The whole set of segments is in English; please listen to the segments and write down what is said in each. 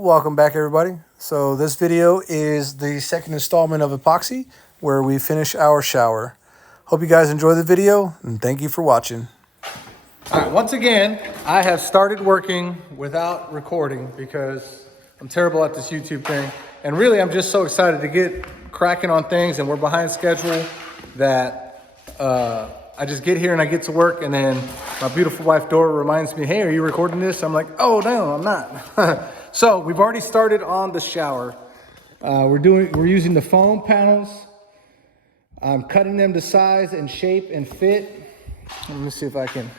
Welcome back, everybody. So this video is the second installment of Epoxy, where we finish our shower. Hope you guys enjoy the video, and thank you for watching. All right, once again, I have started working without recording because I'm terrible at this YouTube thing. And really, I'm just so excited to get cracking on things, and we're behind schedule that I just get here and I get to work, and then my beautiful wife Dora reminds me, hey, are you recording this? I'm like, oh no, I'm not. So we've already started on the shower. We're using the foam panels. I'm cutting them to size and shape and fit. Let me see if I can.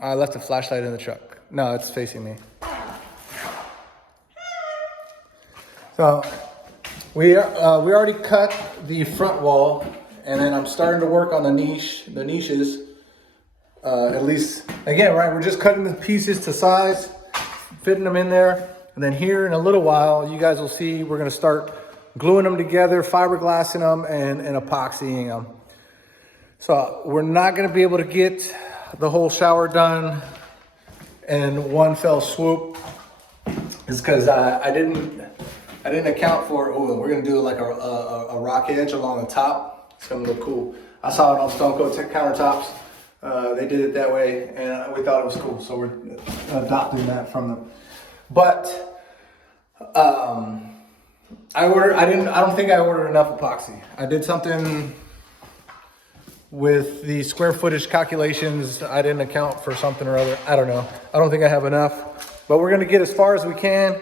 I left a flashlight in the truck. No, it's facing me. So we already cut the front wall, and then I'm starting to work on the niches. At least, again, right, we're just cutting the pieces to size, fitting them in there. And then here in a little while, you guys will see we're gonna start gluing them together, fiberglassing them, and epoxying them. So we're not gonna be able to get the whole shower done in one fell swoop. It's because I didn't account for, oh, we're gonna do like a rock edge along the top. It's gonna look cool. I saw it on Stone Coat countertops. They did it that way, and we thought it was cool, so we're adopting that from them. But I don't think I ordered enough epoxy. I did something with the square footage calculations. I didn't account for something or other. I don't know. I don't think I have enough, but we're gonna get as far as we can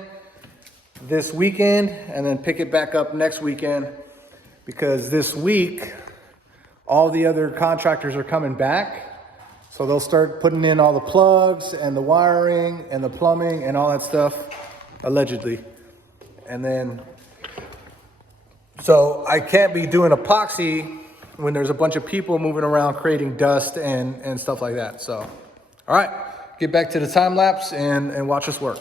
this weekend and then pick it back up next weekend, because this week all the other contractors are coming back. So they'll start putting in all the plugs and the wiring and the plumbing and all that stuff, allegedly. And then, so I can't be doing epoxy when there's a bunch of people moving around creating dust and stuff like that. So, all right, get back to the time lapse and watch us work.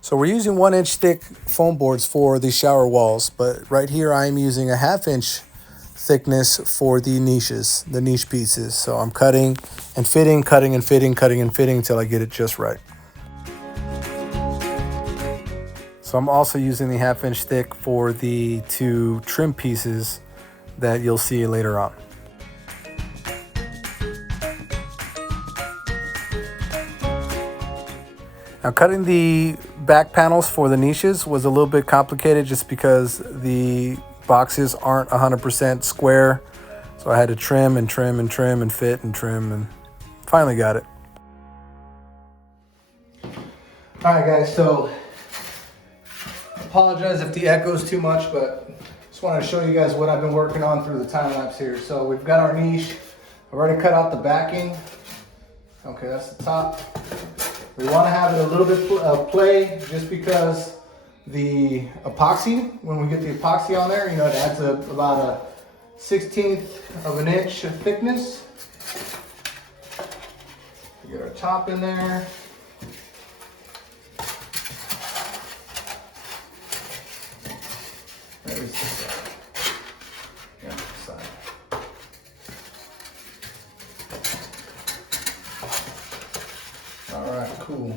So we're using 1-inch thick foam boards for the shower walls, but right here I'm using a 1/2-inch thickness for the niches, the niche pieces. So I'm cutting and fitting, cutting and fitting, cutting and fitting until I get it just right. So I'm also using the 1/2-inch thick for the 2 trim pieces that you'll see later on. Now, cutting the back panels for the niches was a little bit complicated just because the boxes aren't 100% square. So I had to trim and trim and trim and fit and trim, and finally got it. All right, guys, so apologize if the echo's too much, but just wanted to show you guys what I've been working on through the time lapse here. So we've got our niche. I've already cut out the backing. Okay, that's the top. We want to have it a little bit of play just because the epoxy, when we get the epoxy on there, you know, it adds about a 1/16 of an inch of thickness. We get our top in there. That is the side. Yeah, the side. All right, cool.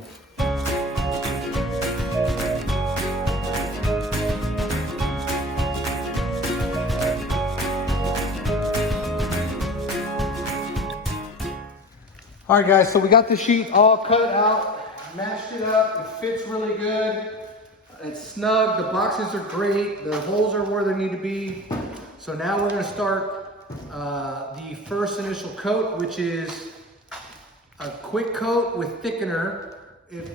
All right, guys, so we got the sheet all cut out, matched it up. It fits really good. It's snug. The boxes are great. The holes are where they need to be. So now we're going to start the first initial coat, which is a quick coat with thickener.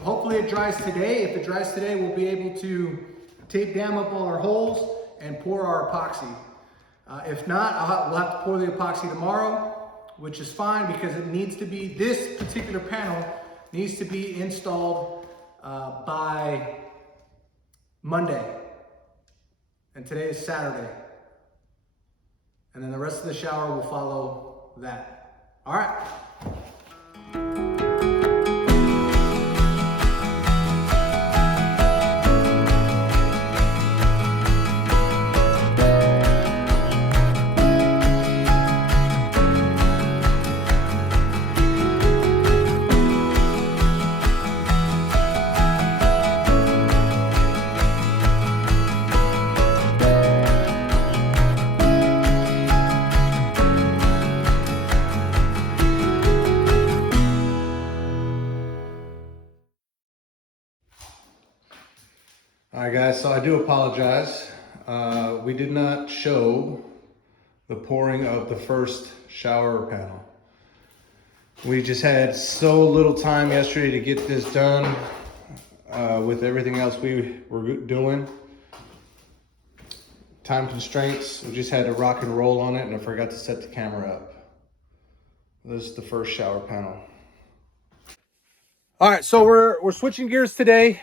Hopefully it dries today. If it dries today, we'll be able to tape dam up all our holes and pour our epoxy. If not, we'll have to pour the epoxy tomorrow, which is fine because it needs to be, this particular panel needs to be installed by Monday. And today is Saturday. And then the rest of the shower will follow that. All right. All right, guys, so I do apologize. We did not show the pouring of the first shower panel. We just had so little time yesterday to get this done with everything else we were doing. Time constraints, we just had to rock and roll on it, and I forgot to set the camera up. This is the first shower panel. All right, so we're switching gears today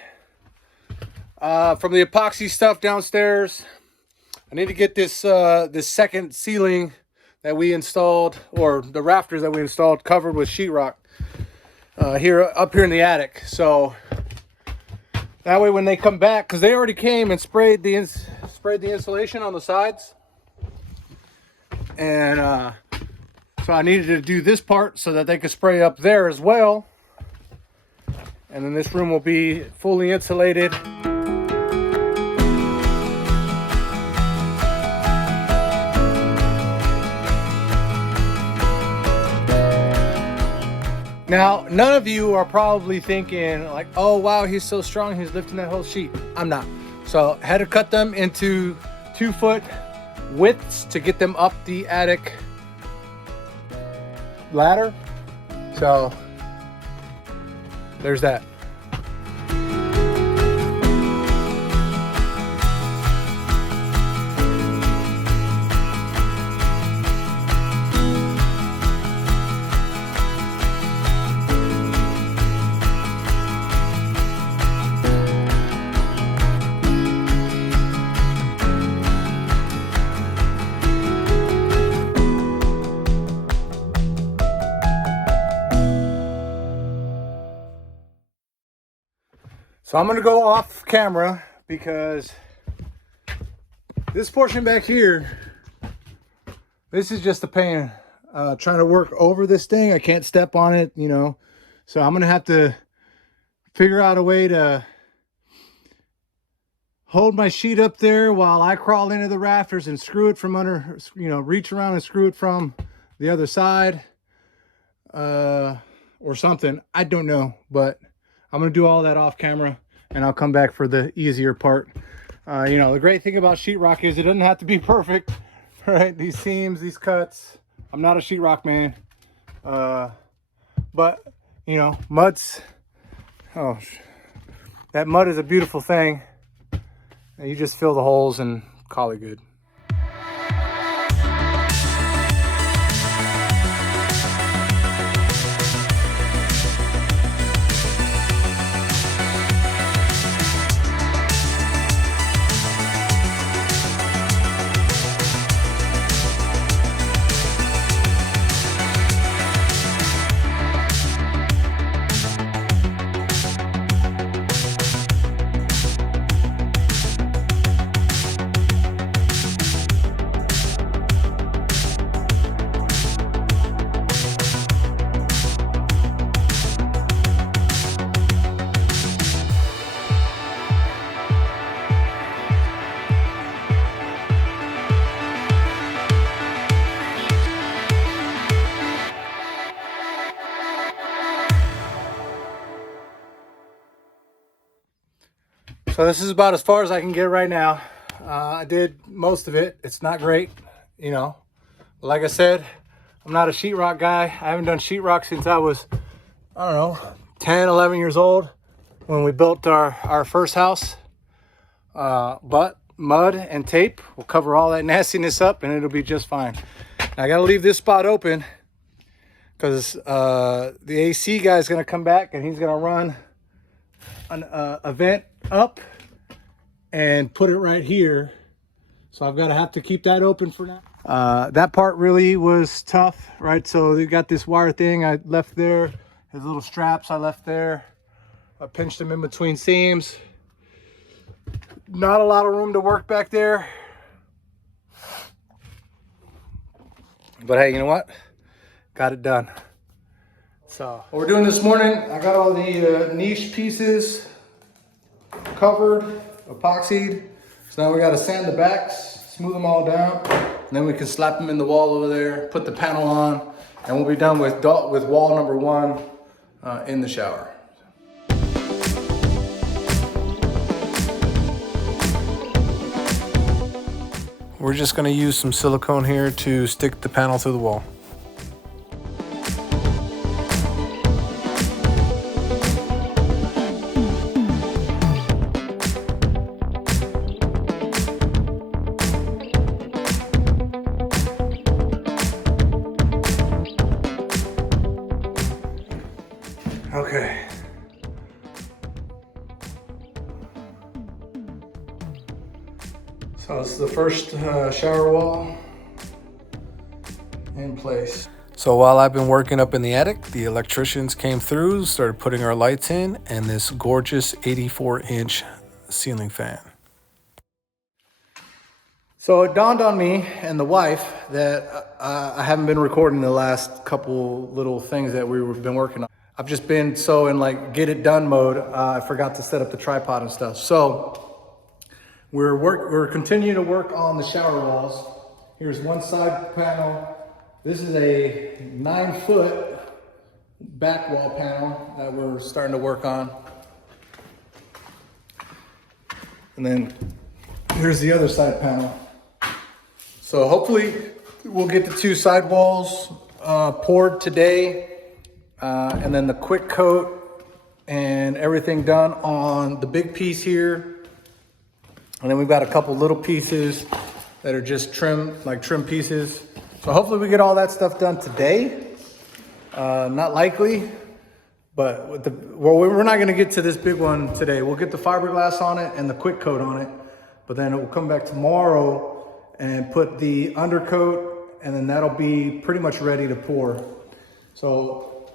from the epoxy stuff downstairs. I need to get this this second ceiling that we installed, or the rafters that we installed, covered with sheetrock up here in the attic. So that way when they come back, because they already came and sprayed the insulation on the sides, and so I needed to do this part so that they could spray up there as well, and then this room will be fully insulated. Now, none of you are probably thinking like, oh wow, he's so strong, he's lifting that whole sheet. I'm not. So I had to cut them into 2-foot widths to get them up the attic ladder. So there's that. So I'm gonna go off camera because this portion back here, this is just a pain. Trying to work over this thing, I can't step on it, you know. So I'm gonna have to figure out a way to hold my sheet up there while I crawl into the rafters and screw it from under, you know, reach around and screw it from the other side, or something. I don't know, but I'm gonna do all that off camera, and I'll come back for the easier part. You know, the great thing about sheetrock is it doesn't have to be perfect, right? These seams, these cuts. I'm not a sheetrock man, but you know, that mud is a beautiful thing. And you just fill the holes and call it good. So this is about as far as I can get right now. I did most of it. It's not great, you know. Like I said, I'm not a sheetrock guy. I haven't done sheetrock since I was, I don't know, 10, 11 years old when we built our first house. But mud and tape will cover all that nastiness up and it'll be just fine. Now, I gotta leave this spot open because the AC guy is gonna come back and he's gonna run a vent up and put it right here. So I've got to have to keep that open for now. That part really was tough, right? So you got this wire thing I left there, his little straps I left there. I pinched them in between seams. Not a lot of room to work back there. But hey, you know what? Got it done. So what we're doing this morning, I got all the niche pieces covered, epoxied. So now we got to sand the backs, smooth them all down, and then we can slap them in the wall over there, put the panel on, and we'll be done with wall number 1 in the shower. we're just going to use some silicone here to stick the panel through the wall. Okay. So this is the first shower wall in place. So while I've been working up in the attic, the electricians came through, started putting our lights in, and this gorgeous 84-inch ceiling fan. So it dawned on me and the wife that I haven't been recording the last couple little things that we've been working on. I've just been so in like get it done mode. I forgot to set up the tripod and stuff. So we're continuing to work on the shower walls. Here's one side panel. This is a 9-foot back wall panel that we're starting to work on. And then here's the other side panel. So hopefully we'll get the 2 side walls poured today. And then the quick coat and everything done on the big piece here. And then we've got a couple little pieces that are just trim pieces. So hopefully we get all that stuff done today. Not likely, but we're not gonna get to this big one today. We'll get the fiberglass on it and the quick coat on it, but then it will come back tomorrow and put the undercoat, and then that'll be pretty much ready to pour. So,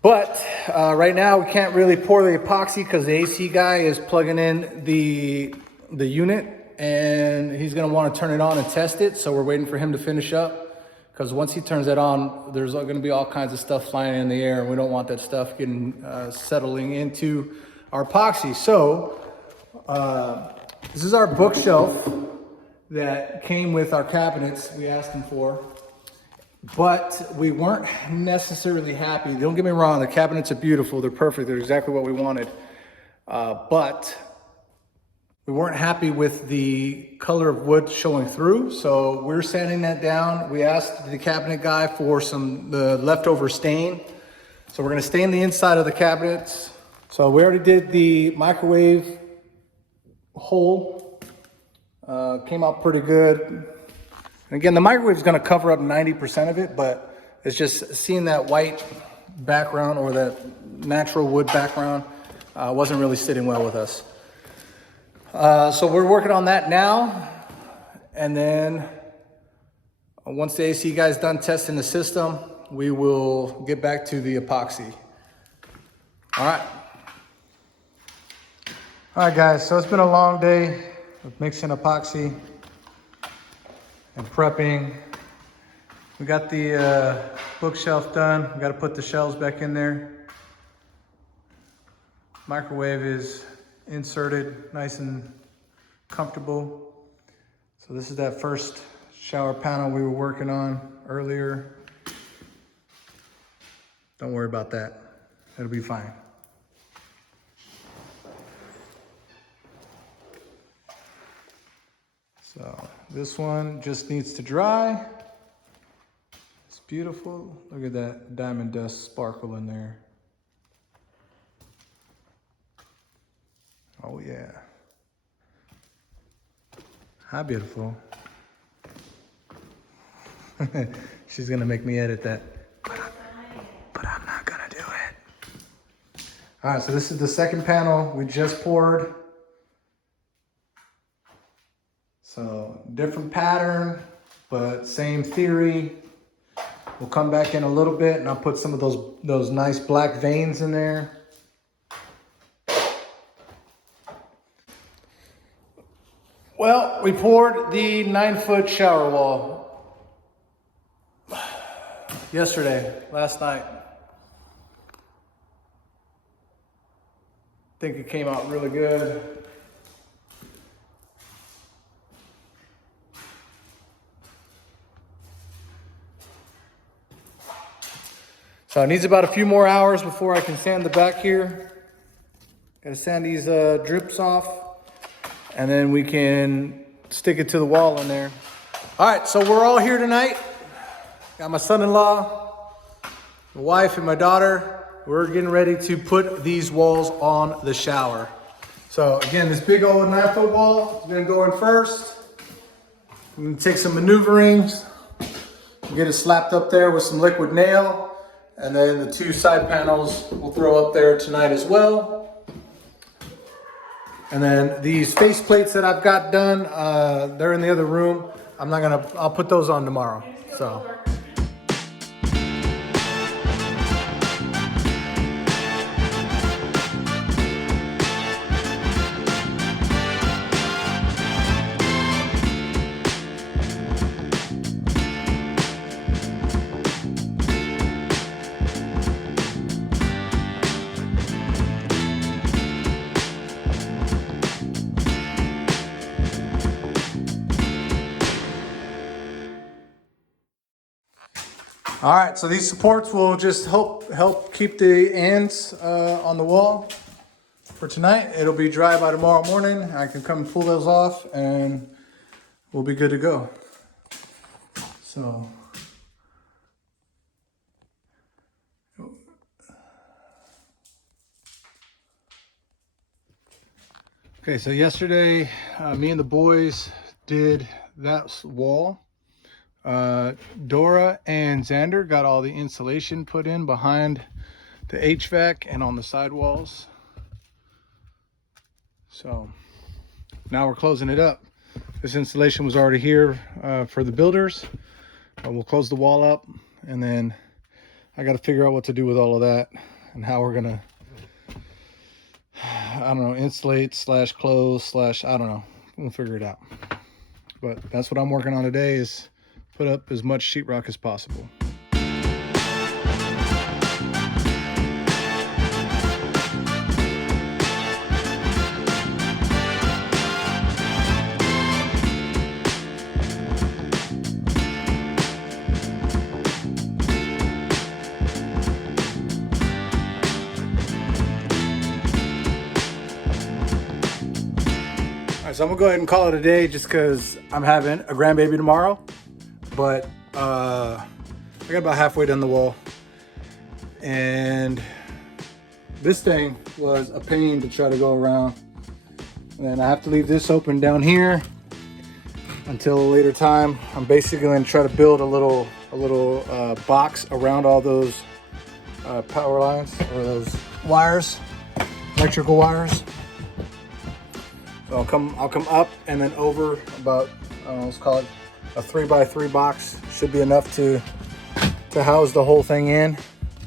but right now we can't really pour the epoxy because the AC guy is plugging in the unit, and he's gonna want to turn it on and test it. So we're waiting for him to finish up, because once he turns it on, there's gonna be all kinds of stuff flying in the air, and we don't want that stuff getting settling into our epoxy. So this is our bookshelf that came with our cabinets we asked him for, but we weren't necessarily happy. Don't get me wrong, the cabinets are beautiful, they're perfect, they're exactly what we wanted, but we weren't happy with the color of wood showing through, so we're sanding that down. We asked the cabinet guy for the leftover stain. So we're gonna stain the inside of the cabinets. So we already did the microwave hole. Came out pretty good. And again, the microwave is gonna cover up 90% of it, but it's just seeing that white background or that natural wood background wasn't really sitting well with us. So we're working on that now, and then once the AC guy's done testing the system, we will get back to the epoxy. All right. All right, guys, so it's been a long day of mixing epoxy and prepping. We got the bookshelf done. We got to put the shelves back in there. Microwave is inserted nice and comfortable. So this is that first shower panel we were working on earlier. Don't worry about that. It'll be fine. So this one just needs to dry. It's beautiful. Look at that diamond dust sparkle in there. Oh yeah. Hi, beautiful. She's gonna make me edit that, but I'm not gonna do it. All right, so this is the second panel we just poured. So different pattern, but same theory. We'll come back in a little bit and I'll put some of those nice black veins in there. Well, we poured the 9-foot shower wall last night. I think it came out really good. So it needs about a few more hours before I can sand the back here. Gotta sand these drips off. And then we can stick it to the wall in there. All right, so we're all here tonight. Got my son-in-law, my wife, and my daughter. We're getting ready to put these walls on the shower. So again, this big old 9-foot wall is gonna go in first. I'm gonna take some maneuverings, get it slapped up there with some liquid nail, and then the 2 side panels we'll throw up there tonight as well. And then these face plates that I've got done, they're in the other room. I'll put those on tomorrow, so. All right, so these supports will just help keep the ends on the wall for tonight. It'll be dry by tomorrow morning. I can come and pull those off and we'll be good to go. So. Okay, so yesterday, me and the boys did that wall. Dora and Xander got all the insulation put in behind the HVAC and on the sidewalls. So now we're closing it up. This insulation was already here for the builders. We'll close the wall up, and then I got to figure out what to do with all of that and how we're gonna, I don't know, insulate / close / I don't know. We'll figure it out. But that's what I'm working on today, is put up as much sheetrock as possible. All right, so I'm gonna go ahead and call it a day just because I'm having a grandbaby tomorrow. But I got about halfway done the wall, and this thing was a pain to try to go around. And then I have to leave this open down here until a later time. I'm basically going to try to build a little box around all those power lines, or those wires, electrical wires. So I'll come up and then over about, let's call it a 3x3 box. Should be enough to house the whole thing in,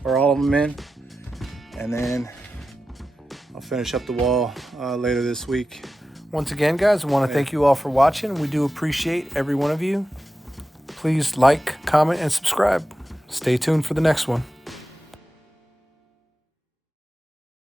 or all of them in. And then I'll finish up the wall later this week. Once again, guys, I want to thank you all for watching. We do appreciate every one of you. Please like, comment, and subscribe. Stay tuned for the next one.